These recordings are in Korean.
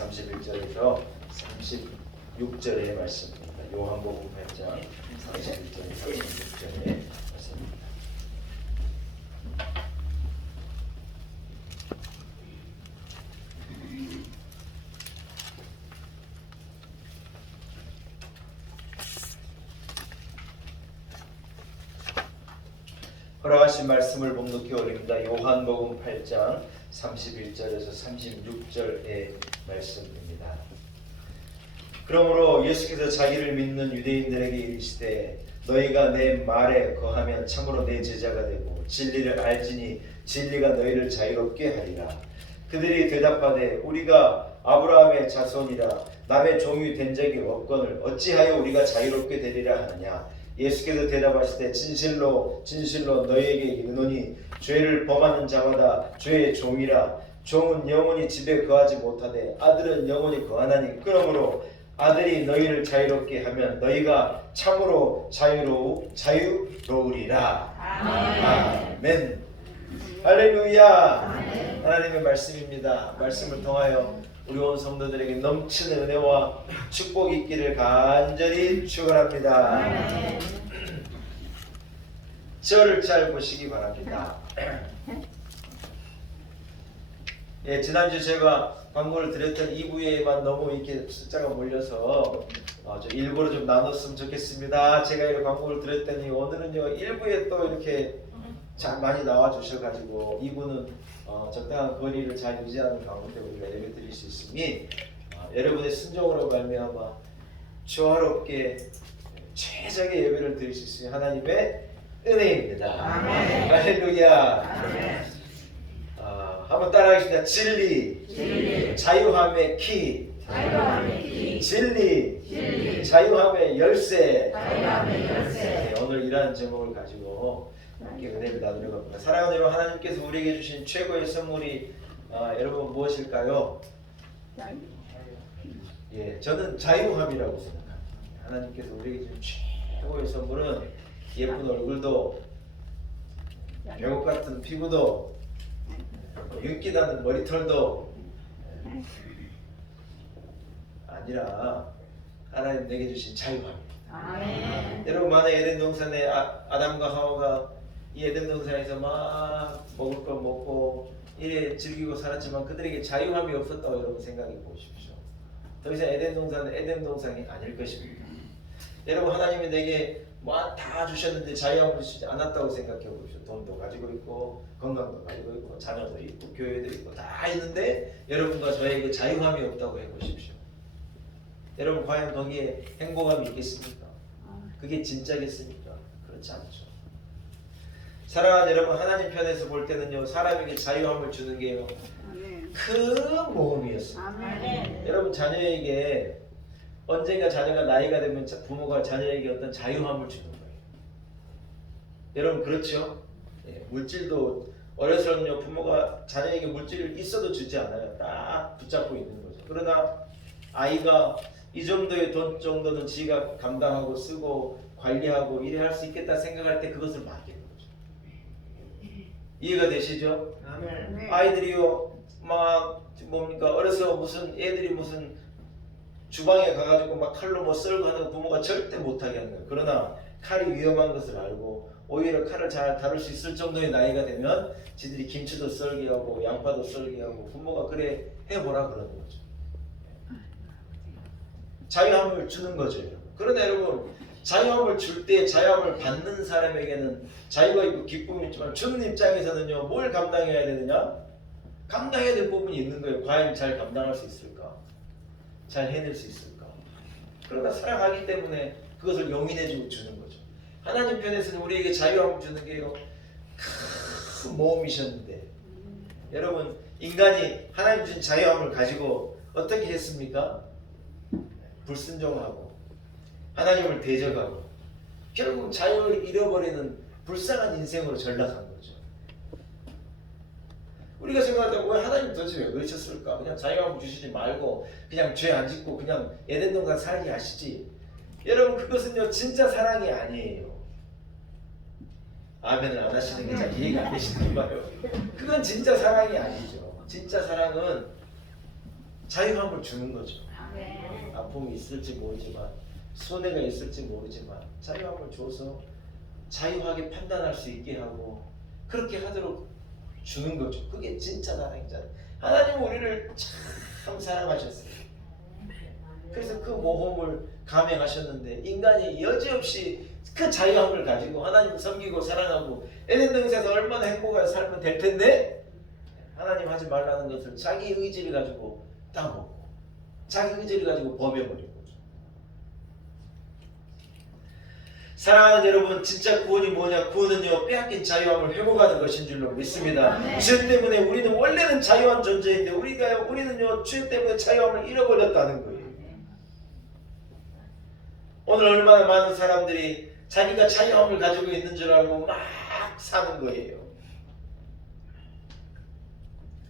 31절에서 36절의 말씀입니다. 요한복음 8장 31절에서 36절의 말씀입니다. 허락하신 말씀을 봉독해 올립니다. 요한복음 8장 31절에서 36절의 말씀입니다. 그러므로 예수께서 자기를 믿는 유대인들에게 이르시되 너희가 내 말에 거하면 참으로 내 제자가 되고 진리를 알지니 진리가 너희를 자유롭게 하리라. 그들이 대답하되 우리가 아브라함의 자손이라 남의 종이 된 적이 없거늘 어찌하여 우리가 자유롭게 되리라 하느냐. 예수께서 대답하시되 진실로 진실로 너희에게 이르노니 죄를 범하는 자마다 죄의 종이라. 종은 영원히 집에 거하지 못하되 아들은 영원히 거하나니 그러므로 아들이 너희를 자유롭게 하면 너희가 참으로 자유로우리라. 아멘. 할렐루야. 아멘. 하나님의 말씀입니다. 말씀을 통하여 우리 온 성도들에게 넘치는 은혜와 축복이 있기를 간절히 축원합니다. 저를 잘 보시기 바랍니다. 예, 지난주 제가 광고를 드렸던 2부에만 너무 이렇게 숫자가 몰려서 일부러 좀 나눴으면 좋겠습니다. 제가 이렇게 광고를 드렸더니 오늘은요 1부에 또 이렇게 참 많이 나와 주셔가지고 2부는 적당한 거리를 잘 유지하는 가운데 우리가 예배 드릴 수 있으니 여러분의 순종으로 말미암아 조화롭게 최적의 예배를 드릴 수 있으니 하나님의 은혜입니다. 아멘. 할렐루야. 아멘. 한번 따라하겠습니다. 진리. 자유함의 키. 진리. 자유함의 열쇠. 네, 오늘 이러한 제목을 가지고 함께 은혜를 나누려고 합니다. 사랑하는 여러분, 하나님께서 우리에게 주신 최고의 선물이 여러분 무엇일까요? 예, 저는 자유함이라고 생각합니다. 하나님께서 우리에게 주신 최고의 선물은 예쁜 얼굴도 배옥 같은 피부도 윤기 나는 머리털도 아니라 하나님 내게 주신 자유함입니다. 여러분, 만약 에덴 동산에 아담과 하와가 이 에덴 동산에서 막 먹을 거 먹고 이래 즐기고 살았지만 그들에게 자유함이 없었다고 여러분 생각해 보십시오. 더 이상 에덴 동산은 에덴 동산이 아닐 것입니다. 여러분, 하나님이 내게 뭐 다 주셨는데 자유함을 주시지 않았다고 생각해 보십시오. 돈도 가지고 있고 건강도 가지고 있고 자녀도 있고 교회도 있고 다 있는데 여러분과 저에게 자유함이 없다고 해보십시오. 여러분, 과연 거기에 행복함이 있겠습니까? 그게 진짜겠습니까? 그렇지 않죠. 사랑하는 여러분, 하나님 편에서 볼 때는요 사람에게 자유함을 주는 게요 큰 모험이었어요. 여러분, 자녀에게 언젠가 자녀가 나이가 되면 부모가 자녀에게 어떤 자유함을 주는 거예요. 여러분, 그렇죠? 예, 물질도 어려서는요 부모가 자녀에게 물질이 있어도 주지 않아요. 딱 붙잡고 있는 거죠. 그러나 아이가 이 정도의 돈 정도는 지가 감당하고 쓰고 관리하고 일을 할 수 있겠다 생각할 때 그것을 맡기는 거죠. 이해가 되시죠? 아이들이요 막 뭡니까 어려서 무슨 애들이 무슨 주방에 가가지고 막 칼로 뭐 썰고 하는 거 부모가 절대 못하게 하는 거예요. 그러나 칼이 위험한 것을 알고 오히려 칼을 잘 다룰 수 있을 정도의 나이가 되면 지들이 김치도 썰게 하고 양파도 썰게 하고 부모가 그래 해보라 그러는 거죠. 자유함을 주는 거죠. 그러나 여러분, 자유함을 줄 때 자유함을 받는 사람에게는 자유가 있고 기쁨이 있지만 주는 입장에서는요 뭘 감당해야 되느냐? 감당해야 될 부분이 있는 거예요. 과연 잘 감당할 수 있을까? 잘 해낼 수 있을까? 그러나 사랑하기 때문에 그것을 용인해주고 주는 거죠. 하나님 편에서는 우리에게 자유함을 주는 게요 큰 모험이셨는데 여러분, 인간이 하나님 주신 자유함을 가지고 어떻게 했습니까? 불순종하고 하나님을 대적하고 결국 자유를 잃어버리는 불쌍한 인생으로 전락한 거죠. 우리가 생각할 때 왜 하나님 도대체 왜 그러셨을까? 그냥 자유함을 주시지 말고 그냥 죄 안 짓고 그냥 에덴 동산 살게 하시지. 여러분, 그것은요 진짜 사랑이 아니에요. 아멘을 안 하시는 게 잘 이해가 안 되시는 거예요. 그건 진짜 사랑이 아니죠. 진짜 사랑은 자유함을 주는 거죠. 아픔이 있을지 모르지만 손해가 있을지 모르지만 자유함을 줘서 자유하게 판단할 수 있게 하고 그렇게 하도록 주는 거죠. 그게 진짜 사랑이잖아요. 하나님은 우리를 참 사랑하셨어요. 그래서 그 모험을 감행하셨는데 인간이 여지없이 그 자유함을 가지고 하나님을 섬기고 사랑하고 에덴 동산에서 얼마나 행복하게 살면 될 텐데 하나님 하지 말라는 것을 자기 의지를 가지고 따먹고 자기 의지를 가지고 범해버린 거죠. 사랑하는 여러분, 진짜 구원이 뭐냐? 구원은요, 빼앗긴 자유함을 회복하는 것인 줄로 믿습니다. 죄 때문에 우리는 원래는 자유한 존재인데 우리는요, 죄 때문에 자유함을 잃어버렸다는 거예요. 오늘 얼마나 많은 사람들이 자기가 자유함을 가지고 있는 줄 알고 막 사는 거예요.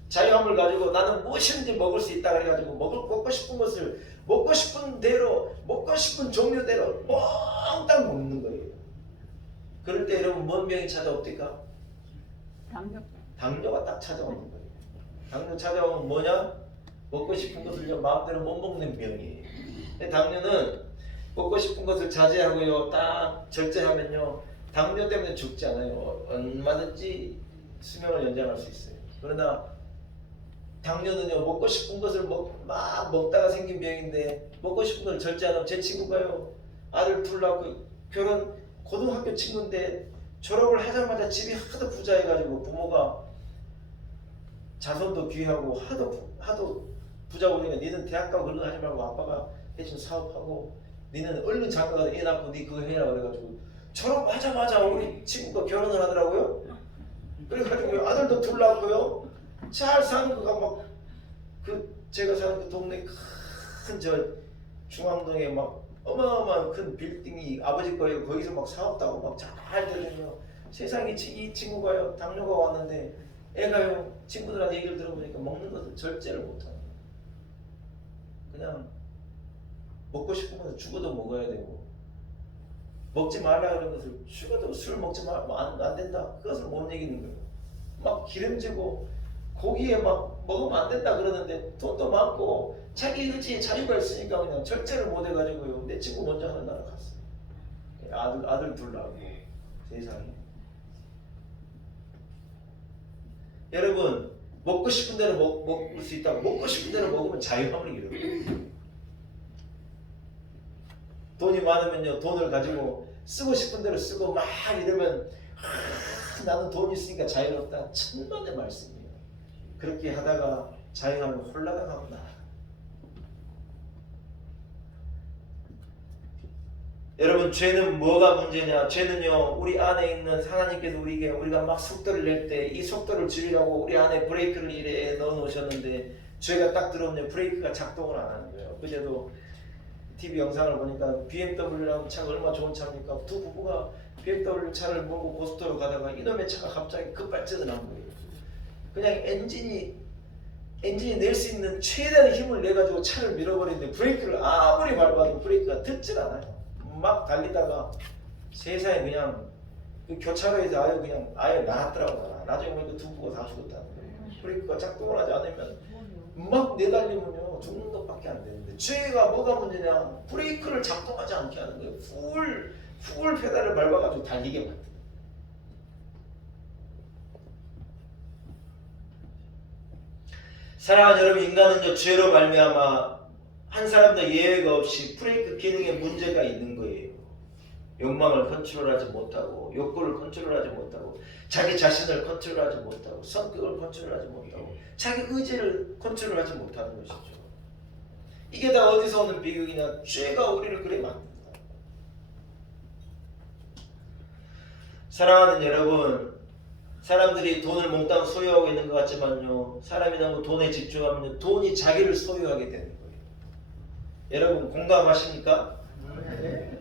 자유함을 가지고 나는 무엇이든지 먹을 수 있다 그래가지고 먹고 싶은 것을 먹고 싶은 대로 먹고 싶은 종류대로 몽땅 먹는 거예요. 그럴 때 여러분 뭔 병이 찾아옵니까? 당뇨가 딱 찾아오는 거예요. 당뇨 찾아오면 뭐냐? 먹고 싶은 것을 마음대로 못 먹는 병이에요. 근데 당뇨는 먹고 싶은 것을 자제하고요, 딱 절제하면요, 당뇨 때문에 죽지 않아요. 얼마든지 수명을 연장할 수 있어요. 그러나 당뇨는요, 먹고 싶은 것을 막 먹다가 생긴 병인데 먹고 싶은 걸 절제하면 제 친구가요, 아들 둘 낳고 고등학교 친구인데 졸업을 하자마자 집이 하도 부자해가지고 부모가 자손도 귀하고 하도 부자 보니까 니는 대학 가고 그런 거 하지 말고 아빠가 해준 사업하고 니는 얼른 장가 가서 애 낳고 니 그거 해라 그래가지고 졸업하자마자 우리 친구가 결혼을 하더라고요. 그래가지고 아들도 둘 낳고요, 잘 사는 거가 막 제가 사는 그 동네 큰 중앙동에 막 어마어마한 큰 빌딩이 아버지 거예요. 거기서 막 사업도 하고 막 잘 되거든요. 세상에 이 친구가요, 당뇨가 왔는데 애가요, 친구들한테 얘기를 들어보니까 먹는 것을 절제를 못하는 거예요. 그냥 먹고 싶은 것은 죽어도 먹어야 되고 먹지 말라 그런 것을 죽어도 술 먹지 말면 안 된다, 그것을 못 이기는 거예요. 막 기름지고 고기에 막 먹으면 안 된다 그러는데 돈도 많고 자기 의지에 자유가 있으니까 그냥 절제를 못 해가지고요, 내 친구 먼저 하는 나라 갔어요. 아들 둘 낳고. 세상에. 여러분, 먹고 싶은 대로 먹을 수 있다고 먹고 싶은 대로 먹으면 자유함을 잃어요. 돈이 많으면요, 돈을 가지고 쓰고 싶은 대로 쓰고 막 이러면 나는 돈이 있으니까 자유롭다. 천만의 말씀이에요. 그렇게 하다가 자유함을 홀라당하고 나아가. 여러분, 죄는 뭐가 문제냐? 죄는요, 우리 안에 있는 하나님께서 우리가 막 속도를 낼 때 이 속도를 줄이라고 우리 안에 브레이크를 이래 넣어 놓으셨는데 죄가 딱 들어오면 브레이크가 작동을 안 하는 거예요. 그제도 TV 영상을 보니까 BMW라는 차가 얼마나 좋은 차입니까? 두 부부가 BMW 차를 몰고 고속도로 가다가 이놈의 차가 갑자기 급발진을 한 거예요. 그냥 엔진이 낼 수 있는 최대한 힘을 내가지고 차를 밀어버리는데 브레이크를 아무리 밟아도 브레이크가 듣질 않아요. 막 달리다가 세상에 그냥 그 교차로에서 아예 나갔더라고요. 나중에 보니까 두 부부가 다 죽었다는 거예요. 브레이크가 작동을 하지 않으면 막 내달리면요, 죽는 것밖에 안 되는데 죄가 뭐가 문제냐? 브레이크를 작동하지 않게 하는 거예요. 풀 페달을 밟아가지고 달리게 만드는. 사랑하는 여러분, 인간은요, 죄로 말미암아 한 사람도 예외가 없이 브레이크 기능에 문제가 있는 거예요. 욕망을 컨트롤하지 못하고, 욕구를 컨트롤하지 못하고, 자기 자신을 컨트롤하지 못하고, 성격을 컨트롤하지 못하고, 자기 의지를 컨트롤하지 못하는 것이죠. 이게 다 어디서 오는 비극이냐? 죄가 우리를 그래 만든다. 사랑하는 여러분, 사람들이 돈을 몽땅 소유하고 있는 것 같지만요, 사람이 너무 돈에 집중하면 돈이 자기를 소유하게 되는 거예요. 여러분 공감하십니까? 네.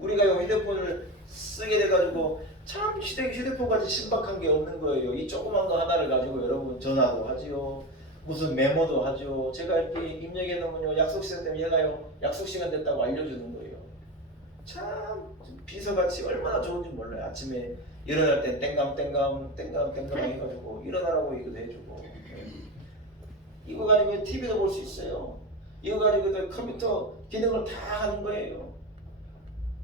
우리가 휴대폰을 쓰게 돼가지고 참 휴대폰까지 신박한 게 없는 거예요. 이 조그만 거 하나를 가지고 여러분 전화도 하지요, 무슨 메모도 하죠. 제가 이렇게 입력해 놓으면요, 약속 시간 되면 얘가요, 약속 시간 됐다고 알려주는 거예요. 참 비서같이 얼마나 좋은지 몰라요. 아침에 일어날 땐 땡감 해가지고 일어나라고 얘기도 해주고. 이거 가지고 TV도 볼 수 있어요. 이거 가지고 컴퓨터 기능을 다 하는 거예요.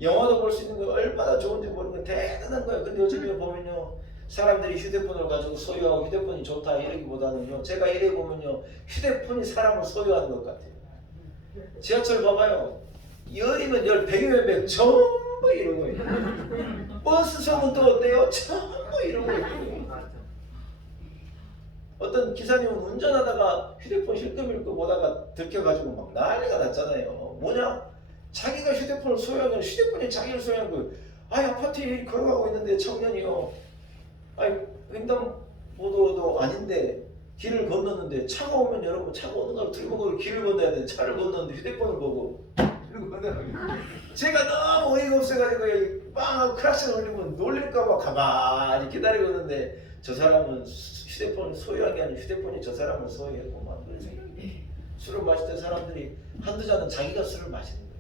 영화도 볼 수 있는 거 얼마나 좋은지 모르는 거 대단한 거예요. 근데 요즘에 보면요, 사람들이 휴대폰을 가지고 소유하고 휴대폰이 좋다 이러기보다는요, 제가 이래 보면요, 휴대폰이 사람을 소유하는 것 같아요. 지하철 봐봐요. 열이면 열, 100이면 100, 전부 이러고 있어요. 버스 속은 또 어때요? 전부 이러고 있어요. 어떤 기사님은 운전하다가 휴대폰 힐끔힐끔 보다가 들켜가지고 막 난리가 났잖아요. 뭐냐? 자기가 휴대폰을 소유하면 휴대폰이 자기를 소유한 거. 아파트에 걸어가고 있는데 청년이요. 횡단보도도 아닌데 길을 건넜는데 차가 오면 여러분 차가 오는 걸 들고 그 길을 건너야 돼. 차를 건너는데 휴대폰을 보고 길을 건너요. 제가 너무 어이가 없어가지고 빵 크락션 울리면 놀릴까봐 가만히 기다리고 있는데 저 사람은 휴대폰을 소유한 게 아니라 휴대폰이 저 사람을 소유했고 막 그런 생각이. 술을 마실 때 사람들이 한두 잔은 자기가 술을 마시는 거예요.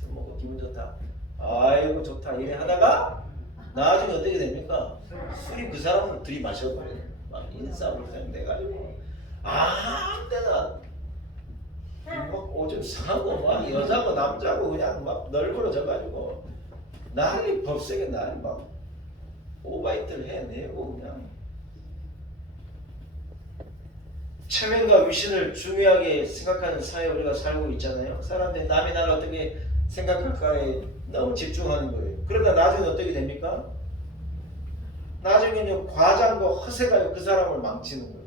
술 먹고 기분 좋다. 아이고 좋다 이래 하다가 나중에 어떻게 됩니까? 술이 그 사람을 들이마셔버려요. 막 인싸움을 그냥 내가지고 아무데나 막 오줌 싸고 막 여자고 남자고 그냥 막 널브러져가지고 난리 법석에 난리 막 오바이트를 해내고 그냥 체면과 위신을 중요하게 생각하는 사회에 우리가 살고 있잖아요. 사람들이 남이 나를 어떻게 생각할까에 너무 집중하는 거예요. 그러다 나중에 어떻게 됩니까? 나중에는 과장과 허세가 그 사람을 망치는 거예요.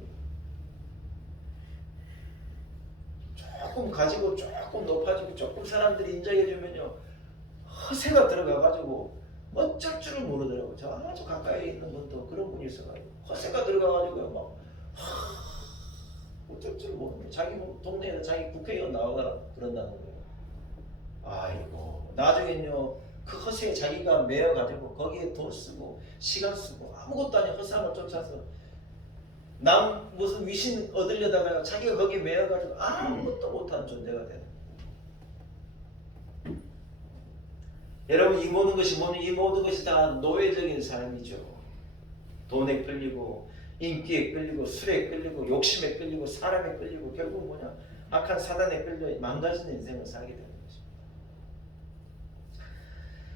조금 가지고 조금 높아지고 조금 사람들이 인정해주면요, 허세가 들어가가지고 어쩔 줄을 모르더라고요. 저 아주 가까이 있는 분도 그런 분이 있어가지고 허세가 들어가가지고요, 막 어쩔 줄 모르는, 자기 동네에서 자기 국회의원 나오더라 그런다는 거예요. 아이고 나중엔요 그 허세에 자기가 매여가지고 거기에 돈 쓰고 시간 쓰고 아무것도 아닌 헛사람을 쫓아서 남 무슨 위신 얻으려다가 자기가 거기에 매여가지고 아무것도 못하는 존재가 되는 거예요. 여러분 이 모든 것이 뭐니? 이 모든 것이 다 노예적인 삶이죠. 돈에 끌리고 인기에 끌리고 술에 끌리고 욕심에 끌리고 사람에 끌리고 결국 뭐냐? 악한 사단에 끌려 망가진 인생을 살게 되는 것입니다.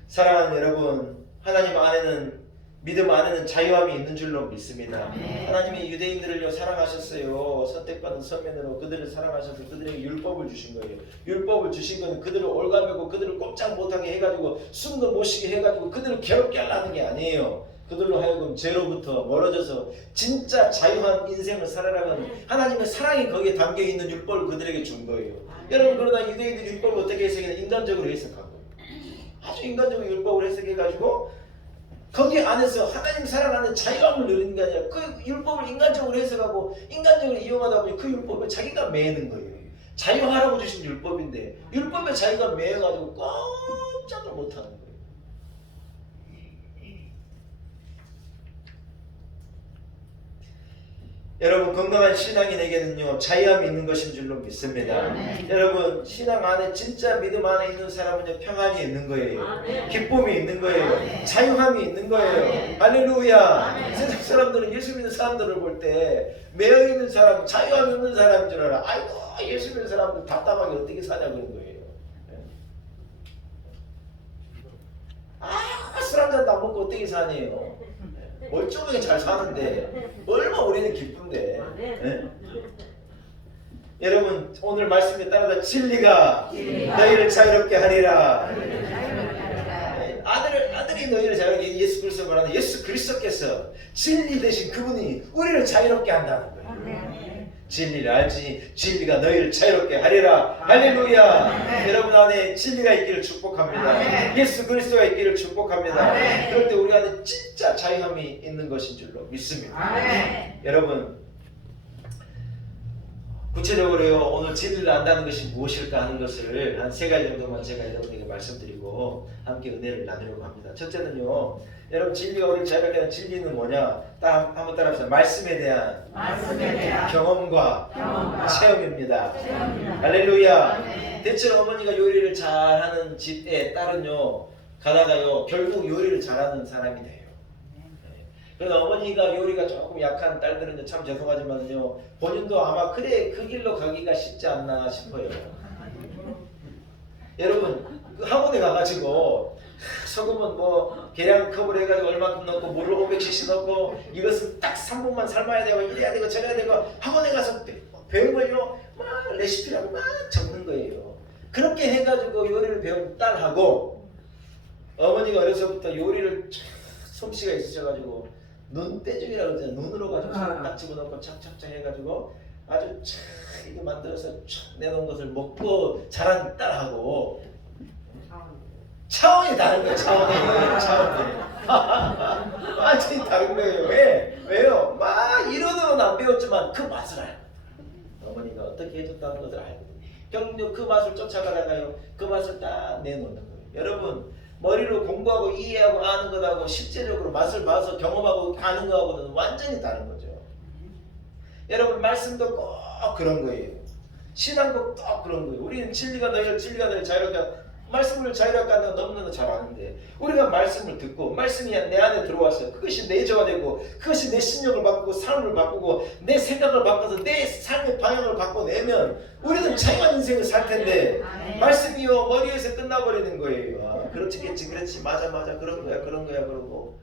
사랑하는 여러분, 하나님 안에는 믿음 안에는 자유함이 있는 줄로 믿습니다. 하나님이 유대인들을요 사랑하셨어요. 선택받은 선면으로 그들을 사랑하셔서 그들에게 율법을 주신 거예요. 율법을 주신 건 그들을 올가매고 그들을 꼼짝 못하게 해가지고 숨도 못 쉬게 해가지고 그들을 괴롭게 하려는 게 아니에요. 그들로 하여금 죄로부터 멀어져서 진짜 자유한 인생을 살아가는 하나님의 사랑이 거기에 담겨있는 율법을 그들에게 준 거예요. 여러분 그러나 유대인들이 율법을 어떻게 해석해요? 인간적으로 해석한 거예요. 아주 인간적으로 율법을 해석해가지고 거기 안에서 하나님 사랑하는 자유함을 누리는 게 아니라 그 율법을 인간적으로 해석하고 인간적으로 이용하다 보니 그 율법을 자기가 매는 거예요. 자유하라고 주신 율법인데 율법에 자기가 매여가지고 꼼짝을 못하는 거예요. 여러분 건강한 신앙인에게는요 자유함이 있는 것인 줄로 믿습니다. 여러분 신앙 안에 진짜 믿음 안에 있는 사람은요 평안이 있는 거예요. 기쁨이 있는 거예요. 자유함이 있는 거예요. 할렐루야. 세상 사람들은 예수 믿는 사람들을 볼 때 매여 있는 사람, 자유함이 없는 사람인 줄 알아. 아이고 예수 믿는 사람들 답답하게 어떻게 사냐 그런 거예요. 술 한 잔도 안 먹고 어떻게 사네요. 멀쩡하게 잘 사는데 얼마나 우리는 기쁜데. 여러분 오늘 말씀에 따라서 진리가 너희를 자유롭게 하리라. 아들이 너희를 자유롭게, 예수 그리스도 말하는 예수 그리스도께서 진리 대신 그분이 우리를 자유롭게 한다는 거예요. 진리를 알지 진리가 너희를 자유롭게 하리라. 할렐루야. 여러분 안에 진리가 있기를 축복합니다. 예수 그리스도가 있기를 축복합니다. 그럴 때 우리 안에 진짜 자유함이 있는 것인 줄로 믿습니다. 여러분 구체적으로요 오늘 진리를 안다는 것이 무엇일까 하는 것을 한 3가지 정도만 제가 여러분에게 말씀드리고 함께 은혜를 나누려고 합니다. 첫째는요, 여러분 진리가 우리를 자유롭게 하는 진리는 뭐냐? 한번 따라합시다. 말씀에 대한 경험과 체험입니다. 할렐루야. 대체로 어머니가 요리를 잘하는 집에 딸은요 가다가요 결국 요리를 잘하는 사람이 돼요. 그래서 어머니가 요리가 조금 약한 딸들은 참 죄송하지만요, 본인도 아마 그래 그 길로 가기가 쉽지 않나 싶어요. 여러분 그 학원에 가가지고 소금은 뭐 계량컵을 해가지고 얼마큼 넣고 물을 500cc 넣고 이것은 딱 3분만 삶아야 되고 이래야 되고 저래야 되고 학원에 가서 배운 걸요 막 레시피라고 막 적는 거예요. 그렇게 해가지고 요리를 배운 딸하고 어머니가 어려서부터 요리를 솜씨가 있으셔가지고 눈대중이라고 그러잖아요. 눈으로 가지고 딱 집어넣고 착착착 해가지고 아주 착 이거 만들어서 촥 내놓은 것을 먹고 자란 딸하고 차원이 다른 거예요. 차원이 완전히 다른 거예요. 왜요? 막 이론으로는 안 배웠지만 그 맛을 알고 어머니가 어떻게 해줬다는 것을 알거든요. 결국 그 맛을 쫓아가다가요 그 맛을 딱 내놓는 거예요. 여러분 머리로 공부하고 이해하고 아는 것하고 실제적으로 맛을 봐서 경험하고 아는 것하고는 완전히 다른 거죠. 여러분 말씀도 꼭 그런 거예요. 신앙도 꼭 그런 거예요. 우리는 진리가 너희를 자유롭게 말씀을 자유롭게 한다고 너무너무 잘 아는데 우리가 말씀을 듣고 말씀이 내 안에 들어와서 그것이 내 저가 되고 그것이 내 신령을 바꾸고 삶을 바꾸고 내 생각을 바꿔서 내 삶의 방향을 바꿔내면 우리는 자유한 인생을 살 텐데 말씀이요 머리에서 끝나버리는 거예요. 아, 그렇지 맞아 그런 거야 그러고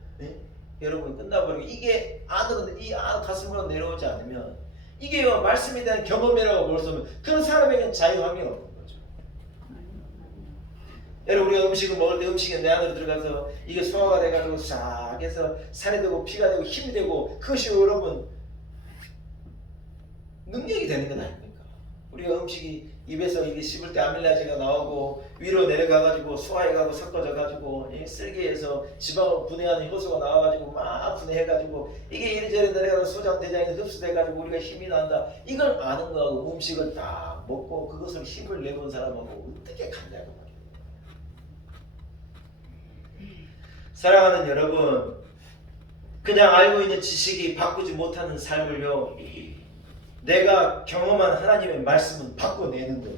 여러분 끝나버리고 이게 안으로 이 가슴으로 내려오지 않으면 이게요 말씀에 대한 경험이라고 볼 수 없는 그런 사람에게는 자유함이 없는 거죠. 여러분 우리가 음식을 먹을 때 음식이 내 안으로 들어가서 이게 소화가 돼가지고 싹 해서 살이 되고 피가 되고 힘이 되고 그것이 여러분 능력이 되는 건 아닙니까? 우리가 음식이 입에서 이게 씹을 때 아밀라제가 나오고 위로 내려가가지고 소화해가고 섞어져가지고 쓸개에서 지방을 분해하는 효소가 나와가지고 막 분해해가지고 이게 이리저리 내려가서 소장 대장에 흡수돼가지고 우리가 힘이 난다. 이걸 아는 거하고 음식을 딱 먹고 그것을 힘을 내본 사람하고 어떻게 같냐고 말이에요. 사랑하는 여러분, 그냥 알고 있는 지식이 바꾸지 못하는 삶을요 내가 경험한 하나님의 말씀은 바꿔내는 거예요.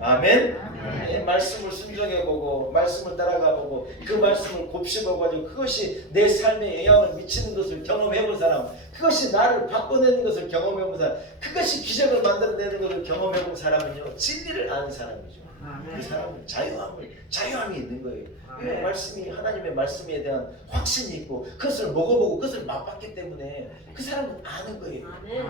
아멘? 네, 말씀을 순종해보고 말씀을 따라가보고 그 말씀을 곱씹어가지고 그것이 내 삶에 영향을 미치는 것을 경험해본 사람, 그것이 나를 바꿔내는 것을 경험해본 사람, 그것이 기적을 만들어내는 것을 경험해본 사람은요 진리를 아는 사람이죠. 그 사람은 자유함이 있는 거예요. 말씀이 하나님의 말씀에 대한 확신이 있고 그것을 먹어보고 그것을 맛봤기 때문에 그 사람은 아는 거예요.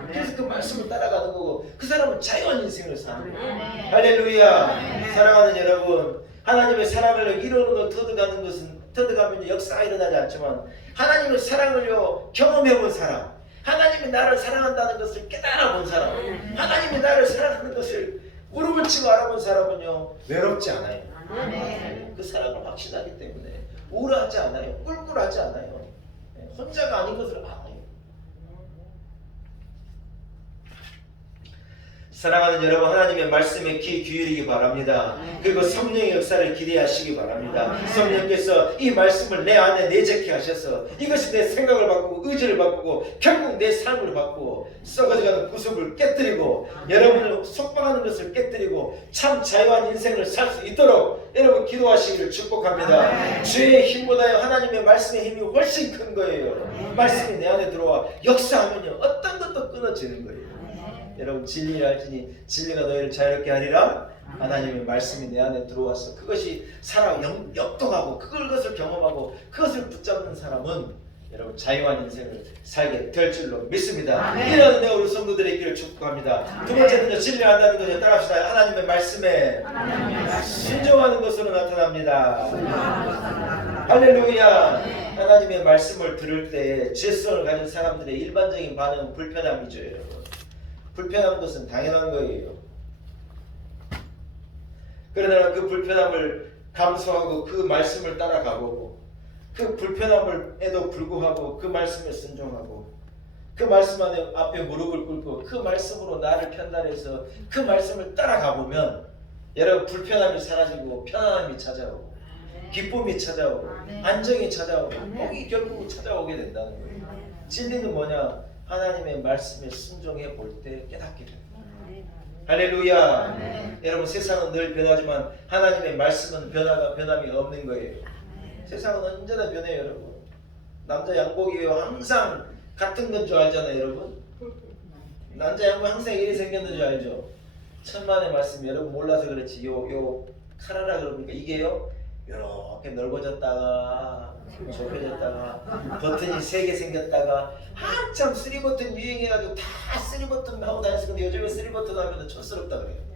그래서 그 말씀을 따라가는 거고 그 사람은 자유한 인생을 사는 거예요. 할렐루야. 사랑하는 여러분, 하나님의 사랑을 이론으로 터득하면 역사가 일어나지 않지만 하나님의 사랑을요 경험해본 사람, 하나님이 나를 사랑한다는 것을 깨달아본 사람, 하나님이 나를 사랑하는 것을 무릎을 치고 알아본 사람은요 외롭지 않아요. 그 사랑을 확신하기 때문에 우울하지 않아요. 꿀꿀하지 않아요. 혼자가 아닌 것을 알아요. 사랑하는 여러분, 하나님의 말씀에 귀 기울이기 바랍니다. 그리고 성령의 역사를 기대하시기 바랍니다. 성령께서 이 말씀을 내 안에 내재케 하셔서 이것이 내 생각을 바꾸고 의지를 바꾸고 결국 내 삶을 바꾸고 썩어져가는 구습을 깨뜨리고 여러분을 속박하는 것을 깨뜨리고 참 자유한 인생을 살 수 있도록 여러분 기도하시기를 축복합니다. 주의 힘보다요 하나님의 말씀의 힘이 훨씬 큰 거예요. 말씀이 내 안에 들어와 역사하면요 어떤 것도 끊어지는 거예요. 여러분 진리를 알지니 진리가 너희를 자유롭게 하리라. 하나님의 말씀이 내 안에 들어와서 그것이 살아 역동하고 그것을 경험하고 그것을 붙잡는 사람은 여러분 자유한 인생을 살게 될 줄로 믿습니다. 이런 은혜 우리 성도들의 있기를 축복합니다. 두 번째는요 진리를 안다는 것을 따라합시다. 하나님의 말씀에 순종하는 것으로 나타납니다. 할렐루야. 하나님의 말씀을 들을 때 죄성을 가진 사람들의 일반적인 반응은 불편함이죠. 여러분 불편한 것은 당연한 거예요. 그러나 그 불편함을 감수하고 그 말씀을 따라가보고 그 불편함에도 불구하고 그 말씀에 순종하고 그 말씀 앞에 무릎을 꿇고 그 말씀으로 나를 편달해서 그 말씀을 따라가보면 여러분 불편함이 사라지고 편안함이 찾아오고 기쁨이 찾아오고 안정이 찾아오고 복이 결국 찾아오게 된다는 거예요. 진리는 뭐냐? 하나님의 말씀에 순종해 볼 때 깨닫게 됩니다. 할렐루야. 여러분 세상은 늘 변하지만 하나님의 말씀은 변함이 없는 거예요. 세상은 언제나 변해요. 여러분 남자 양복이요 항상 같은 건 줄 알잖아요, 여러분. 남자 양복 항상 이리 생겼는 줄 알죠. 천만의 말씀 여러분 몰라서 그렇지. 요 카라라 그러니까 이게요 이렇게 넓어졌다가 좁혀졌다가 버튼이 3개 생겼다가 한참 3버튼 유행해가지고 다 3버튼 하고 다녔었는데 요즘에 3버튼 하면 촌스럽다 그래요.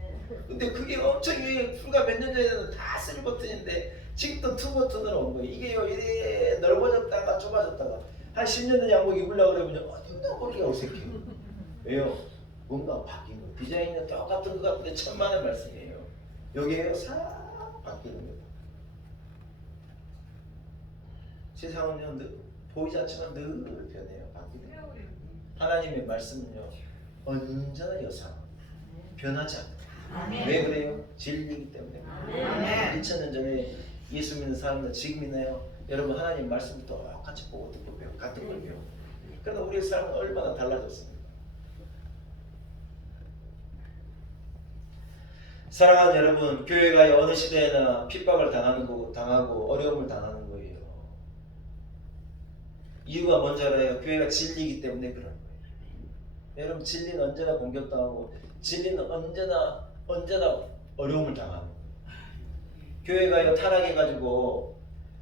근데 그게 엄청 유행, 불과 몇 년 전에는 다 3버튼인데 지금 또 2버튼으로 온 거예요. 이게요 이래 넓어졌다가 좁아졌다가 한 10년 전 양복 입으려고 그러면 어딘가 모르게 어색해요. 왜요? 뭔가 바뀐 거예요. 디자인은 똑같은 것 같은데 천만의 말씀이에요. 여기에요 싹 바뀌는 거예요. 세상은요 보이지 않지만 늘 변해요. 바뀌네요. 하나님의 말씀은요 언제나 여상 변하지 않아요. 왜 그래요? 진리이기 때문에. 2000년 전에 예수 믿는 사람들 지금 있나요? 여러분 하나님 말씀을 똑같이 보고 듣고 배워 같은 걸 배워. 그러나 우리의 삶은 얼마나 달라졌습니까? 사랑하는 여러분, 교회가 어느 시대에나 핍박을 당하고 어려움을 당하는 거예요. 이유가 뭔지 알아요? 교회가 진리이기 때문에 그런 거예요. 여러분 진리는 언제나 공격당하고 진리는 언제나 어려움을 당하는 거예요. 교회가 타락해가지고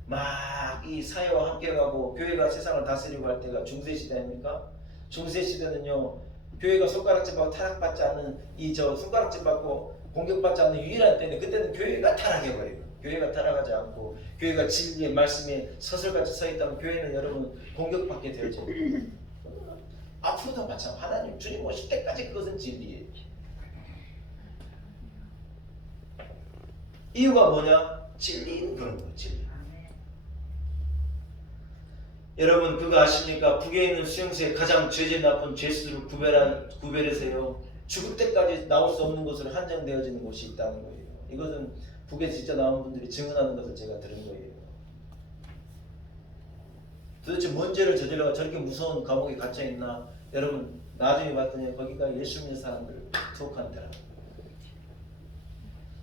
막 이 사회와 함께 가고 교회가 세상을 다스리고 할 때가 중세시대 아닙니까? 중세시대는요 교회가 손가락질 받고 타락받지 않는 손가락질 받고 공격받지 않는 유일한 때는 그때는 교회가 타락해버려요. 교회가 타락하지 않고 교회가 진리의 말씀에 서슬같이 서 있다면 교회는 여러분 공격받게 되죠. 앞으로도 마찬가지. 하나님 주님 오실 때까지 그것은 진리예요. 이유가 뭐냐? 진리는 그런 거예요. 진리. 여러분 그거 아십니까? 북에 있는 수용소에 가장 죄질 나쁜 죄수들을 구별해서요 죽을 때까지 나올 수 없는 곳으로 한정되어지는 곳이 있다는 거예요. 이것은 북에서 진짜 나온 분들이 증언하는 것을 제가 들은 거예요. 도대체 뭔 죄를 저질러가 저렇게 무서운 감옥에 갇혀있나? 여러분 나중에 봤더니 거기가 예수 믿는 사람들을 투옥한 데라.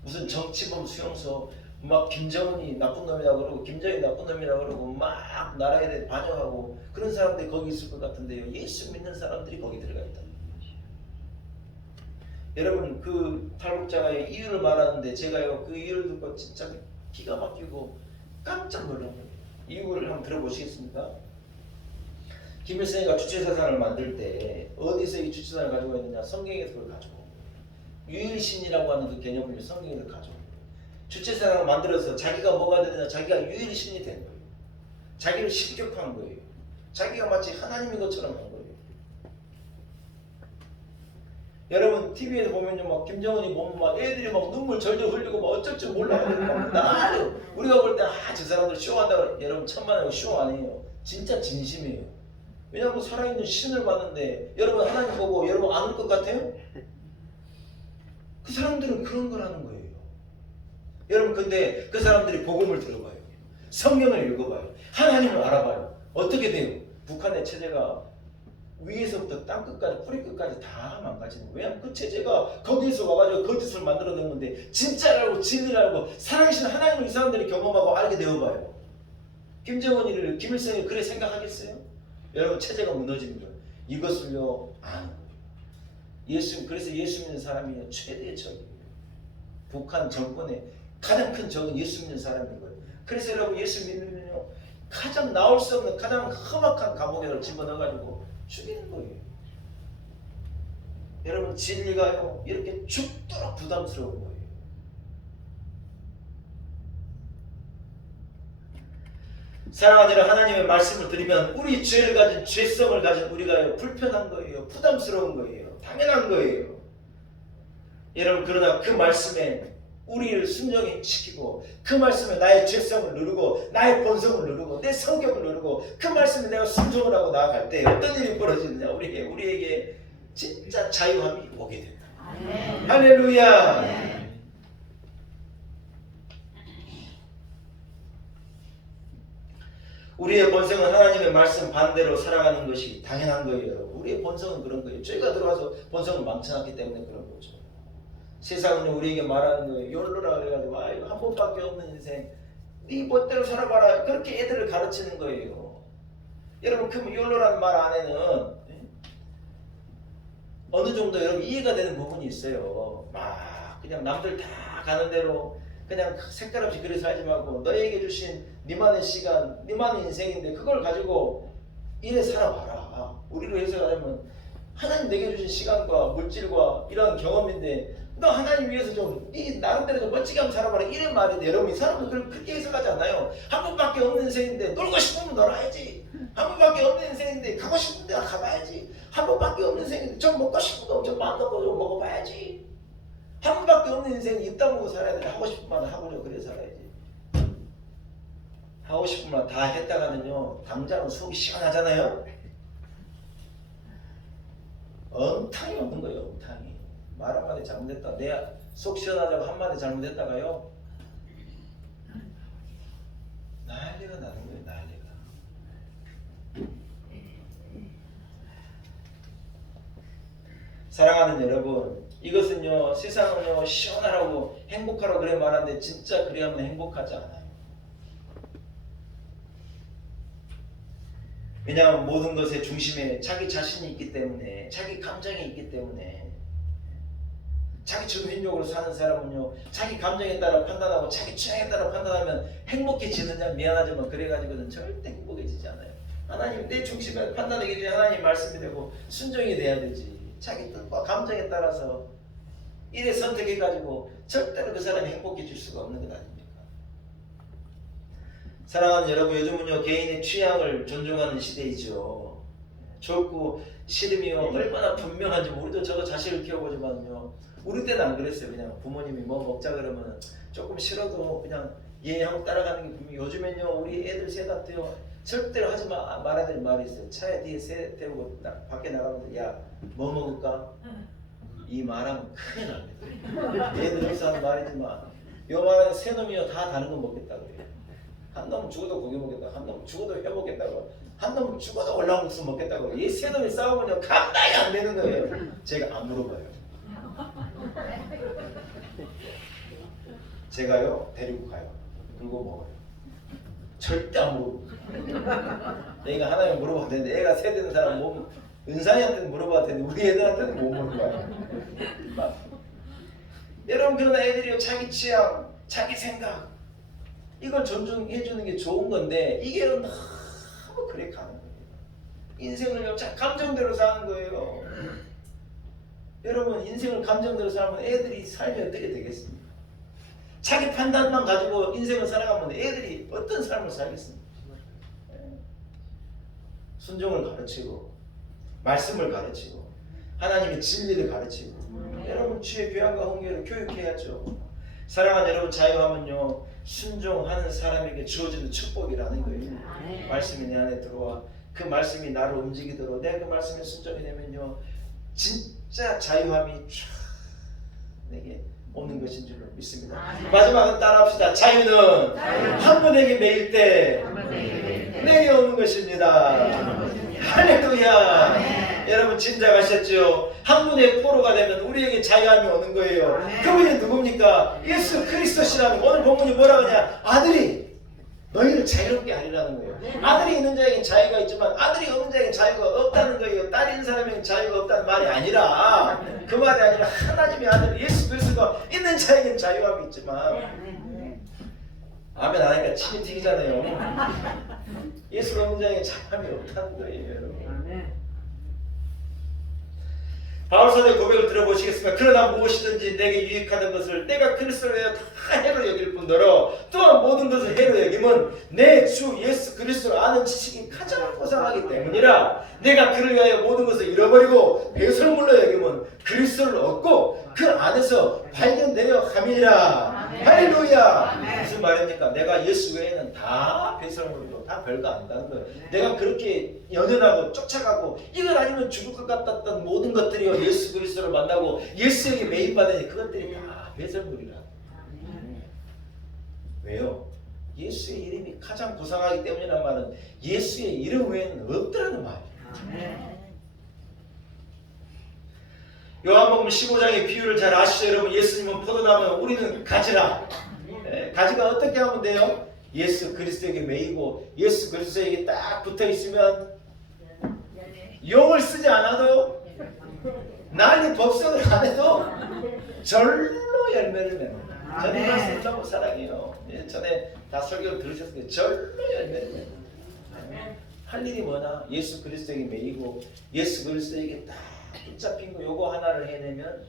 무슨 정치범 수용소 막 김정은이 나쁜 놈이라고 그러고 김정은이 나쁜 놈이라고 그러고 막 나라에 대해 반역하고 그런 사람들이 거기 있을 것 같은데요. 예수 믿는 사람들이 거기 들어가 있다. 여러분 그 탈북자가 이유를 말하는데 제가요 그 이유를 듣고 진짜 기가 막히고 깜짝 놀란 거예요. 이유를 한번 들어보시겠습니까? 김일성이가 주체사상을 만들 때 어디서 이 주체사상을 가지고 있느냐? 성경에서 그걸 가지고 유일신이라고 하는 그 개념을 성경에서 가지고 주체사상을 만들어서 자기가 뭐가 되느냐? 자기가 유일신이 된 거예요. 자기를 실격한 거예요. 자기가 마치 하나님인 것처럼 한 거예요. 여러분 TV에서 보면요 막 김정은이 보면 막 애들이 막 눈물 절절 흘리고 막 어쩔 줄 몰라 나를 우리가 볼 때 저 사람들 쇼한다고 여러분 천만에 쇼 아니에요. 진짜 진심이에요. 왜냐하면 살아있는 신을 봤는데 여러분 하나님 보고 여러분 아는 것 같아요? 그 사람들은 그런 거라는 거예요. 여러분 근데 그 사람들이 복음을 들어봐요. 성경을 읽어봐요. 하나님을 알아봐요. 어떻게 돼요? 북한의 체제가 위에서부터 땅끝까지 뿌리끝까지 다 망가지는 거예요. 왜냐하면 그 체제가 거기에서 와가지고 거짓을 만들어낸 건데 진짜라고 진리라고 살아계신 하나님을 이 사람들이 경험하고 알게 되어봐요. 김정은이를 김일성이 그래 생각하겠어요? 여러분 체제가 무너지는 거예요. 이것을요 아는 거예요. 그래서 예수 믿는 사람이 최대의 적이에요. 북한 정권의 가장 큰 적은 예수 믿는 사람인 거예요. 그래서 여러분 예수 믿으면요 가장 나올 수 없는 가장 험악한 감옥에 집어넣어가지고 죽이는 거예요. 여러분 진리가요 이렇게 죽도록 부담스러운 거예요. 사랑하는 하나님의 말씀을 들으면 우리 죄를 가진 죄성을 가진 우리가 불편한 거예요. 부담스러운 거예요. 당연한 거예요. 여러분 그러나 그 말씀에 우리를 순종시키고 그 말씀에 나의 죄성을 누르고 나의 본성을 누르고 내 성격을 누르고 그 말씀에 내가 순종을 하고 나아갈 때 어떤 일이 벌어지느냐? 우리에게 진짜 자유함이 오게 된다. 아멘. 할렐루야. 아멘. 우리의 본성은 하나님의 말씀 반대로 살아가는 것이 당연한 거예요. 여러분. 우리의 본성은 그런 거예요. 죄가 들어가서 본성을 망쳐놨기 때문에 그런 거죠. 세상은 우리에게 말하는 거예요. 욜로라 그래가지고 이거 한 번밖에 없는 인생 네 멋대로 살아봐라. 그렇게 애들을 가르치는 거예요. 여러분 그 욜로라는 말 안에는 어느 정도 여러분 이해가 되는 부분이 있어요. 막 그냥 남들 다 가는 대로 그냥 색깔 없이 그리 살지 말고 너에게 주신 니만의 시간, 니만의 인생인데 그걸 가지고 이래 살아봐라. 우리로 해석하자면 하나님 내게 주신 시간과 물질과 이런 경험인데 너 하나님 위해서 좀 이 나름대로 좀 멋지게 한번 살아봐라. 이런 말인데 여러분 이 사람은 그걸 그렇게 해석하지 않아요. 한 번밖에 없는 인생인데 놀고 싶으면 놀아야지. 한 번밖에 없는 인생인데 가고 싶은 데 가봐야지. 한 번밖에 없는 인생인데 좀 먹고 싶은 거 좀 마음껏 좀 먹어봐야지. 한 번밖에 없는 인생이 입 다물고 살아야 돼. 하고 싶은 말 하고요. 그래 살아야지. 하고 싶은 말 다 했다가는요 당장은 속이 시원하잖아요. 엉탕이 없는 거예요. 엉탕이. 말 한마디 잘못했다. 내가 속 시원하자고 한마디 잘못했다가요 난리가 나는 거예요. 난리가. 사랑하는 여러분, 이것은요 세상은요 시원하라고 행복하라고 그래 말하는데 진짜 그래야만 행복하지 않아요. 왜냐하면 모든 것의 중심에 자기 자신이 있기 때문에, 자기 감정이 있기 때문에, 자기 정신적으로 사는 사람은요 자기 감정에 따라 판단하고 자기 취향에 따라 판단하면 행복해지느냐 미안하지만 그래가지고는 절대 행복해지지 않아요. 하나님 내 중심에 판단하기 전에 하나님 말씀이 되고 순종이 돼야 되지. 자기 뜻과 감정에 따라서 이래 선택해가지고 절대로 그 사람이 행복해질 수가 없는 것 아닙니까? 사랑하는 여러분, 요즘은요 개인의 취향을 존중하는 시대이죠. 좋고 싫음이요 얼마나 분명한지 우리도 저도 자식을 키워보지만요 우리 때는 안 그랬어요. 그냥 부모님이 뭐 먹자 그러면 조금 싫어도 그냥 예 하고 따라가는 게 분명히. 요즘엔요 우리 애들 셋 같아요 절대로 하지 말아야 될 말이 있어요. 차에 뒤에 새 태우고 밖에 나가면서 야 뭐 먹을까? 이 말하면 큰일 납니다. 얘들 여기서 하는 말이지만 요 말은 새 놈이요 다 다른 거 먹겠다고 해요. 한 놈은 죽어도 고기 먹겠다. 한 놈은 죽어도 회 먹겠다고. 한 놈은 죽어도 올라국수 먹겠다고. 이 세 놈이 싸우면요 감당이 안 되는 거예요. 제가 안 물어봐요. 제가요 데리고 가요. 그리고 먹어요. 절대 안 물어봐요. 내가 하나님 물어봐도 되는데 애가 세 되는 사람 뭐 은상이한테는 물어봐도 되는데 우리 애들한테는 못 물어봐요. 여러분 그러나 애들이요 자기 취향, 자기 생각 이걸 존중해 주는 게 좋은 건데 이게 너무 그래 가는 거예요. 인생을요 감정대로 사는 거예요. 여러분 인생을 감정대로 살면 애들이 삶이 어떻게 되겠습니까? 자기 판단만 가지고 인생을 살아가면 애들이 어떤 삶을 살겠습니까? 순종을 가르치고 말씀을 가르치고 하나님의 진리를 가르치고 여러분 주의 교양과 훈계를 교육해야죠. 사랑하는 여러분, 자유함은요 순종하는 사람에게 주어지는 축복이라는 거예요. 말씀이 내 안에 들어와 그 말씀이 나를 움직이도록 내가 그 말씀에 순종이 되면요 진짜 자유함이 쫙 내게 오는 것인 줄로 믿습니다. 마지막은 따라합시다. 자유는 한 분에게 매일 때 내게 오는 것입니다. 할렐루야. 여러분 짐작하셨죠? 한 분의 포로가 되면 우리에게 자유함이 오는 거예요. 그분이 누굽니까? 예수 그리스도시라는. 오늘 본문이 뭐라 하냐? 아들이 너희를 자유롭게 하리라는 거예요. 아들이 있는 자에겐 자유가 있지만 아들이 없는 자에겐 자유가 없다는 거예요. 딸이 있는 사람에겐 자유가 없다는 말이 아니라 그 말이 아니라 하나님의 아들 예수 그리스도가 있는 자에겐 자유함이 있지만 아멘 안 하니까 침이 튀기잖아요. 예수가 없는 자에겐 자유함이 없다는 거예요. 여러분. 바울사도의 고백을 들어보시겠습니까? 그러나 무엇이든지 내게 유익하던 것을 내가 그리스도를 위하여 다 해로 여길 뿐더러 또한 모든 것을 해로 여김은 내 주 예수 그리스도를 아는 지식이 가장 고상하기 때문이라. 내가 그를 위하여 모든 것을 잃어버리고 배설물로 여김은 그리스도를 얻고 그 안에서 발견되려 함이라. 할렐루야. 무슨 말입니까? 내가 예수 외에는 다 배설물이고 다 별거 아니다는 거예요. 내가 그렇게 연연하고 쫓아가고 이걸 아니면 죽을 것 같았던 모든 것들이요 예수 그리스도를 만나고 예수에게 매입받으니 그것들이 다 배설물이라. 왜요? 예수의 이름이 가장 고상하기 때문이란 말은 예수의 이름 외에는 없더라는 말이에요. 요한복음 15장의 비유를 잘 아시죠 여러분? 예수님은 포도나무, 우리는 가지라. 가지가 어떻게 하면 돼요? 예수 그리스도에게 매이고 예수 그리스도에게 딱 붙어 있으면 용을 쓰지 않아도 난리 법석을 안 해도 절로 열매를 맺는다. 저는 이 말씀 너무 사랑해요. 전에 다 설교를 들으셨는데 절로 열매를 맺는다. 할 일이 뭐냐? 예수 그리스도에게 매이고 예수 그리스도에게 딱 붙잡힌 거 요거 하나를 해내면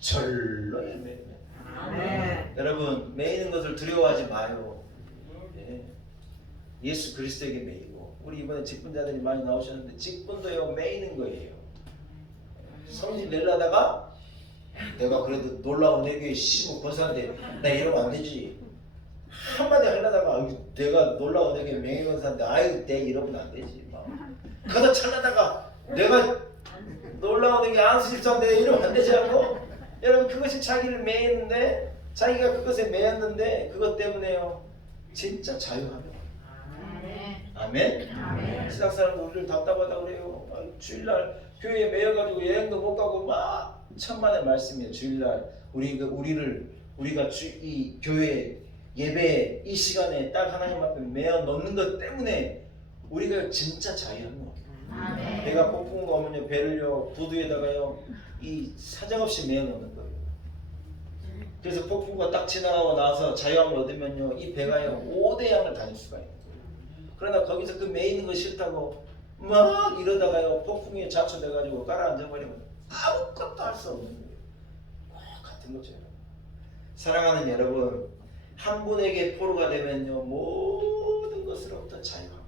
절로 열매를 맺는다. 여러분 매이는 것을 두려워하지 마요. 예수 그리스도에게 매이고 우리 이번에 직분자들이 많이 나오셨는데 직분도요 매이는 거예요. 성질 내려다가 내가 그래도 놀라운 내 교회 15 권사인데 나 이러면 안 되지. 한마디 하려다가 내가 놀라운 내 교회 명예권사인데 아유 내 이러면 안 되지. 그러다 char라다가 내가 놀라운 내 교회 안수집사인데 이러면 안 되지 않고 여러분 그것이 자기를 매였는데 자기가 그것에 매였는데 그것 때문에요 진짜 자유하며 아멘? 아멘. 신학사람도 우리를 답답하다 그래요. 주일날 교회에 매여가지고 여행도 못 가고 막 천만의 말씀이에요. 주일날 우리가 이 교회 예배 이 시간에 딱 하나님 앞에 매여 놓는 것 때문에 우리가 진짜 자유한 거예요. 배가 고픈 거 오면요 배를요 구두에다가요 이 사정없이 매여 놓는 거예요. 그래서 폭풍우가 딱 지나가고 나서 자유함을 얻으면요 이 배가요 5대 양을 다닐 수가 있어요. 그러나 거기서 그 매이는 거 싫다고 막 이러다가요 폭풍에 자초돼가지고 가라앉아버리면 아무것도 할 수 없는 거예요. 같은 거죠. 사랑하는 여러분 한 분에게 포로가 되면요 모든 것으로부터 자유합니다.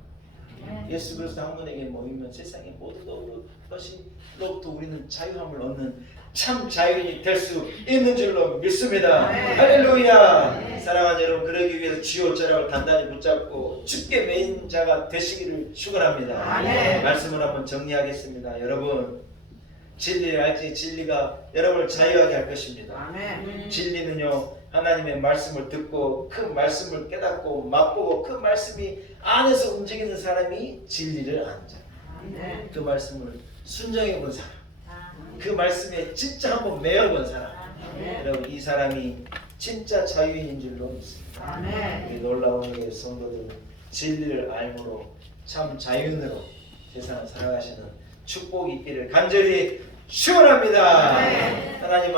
예수 그리스도 한 분에게 모이면 세상의 모든 것으로부터 우리는 자유함을 얻는 참 자유인이 될 수 있는 줄로 믿습니다. 할렐루야. 사랑하는 여러분 그러기 위해서 지효자락을 단단히 붙잡고 주께 매인 자가 되시기를 축원합니다. 말씀을 한번 정리하겠습니다. 여러분 진리를 알지 진리가 여러분을 자유하게 할 것입니다. 진리는요 하나님의 말씀을 듣고 그 말씀을 깨닫고 맛보고 그 말씀이 안에서 움직이는 사람이 진리를 아는 자. 그 말씀을 순종해 본 사람. 그 말씀에 진짜 한번 매여본 사람. 여러분 이 사람이 진짜 자유인인 줄로 믿습니다. 우리 놀라운 우리 성도들 진리를 알므로 참 자유인으로 세상을 살아가시는 축복이 있기를 간절히 축원합니다. 하나님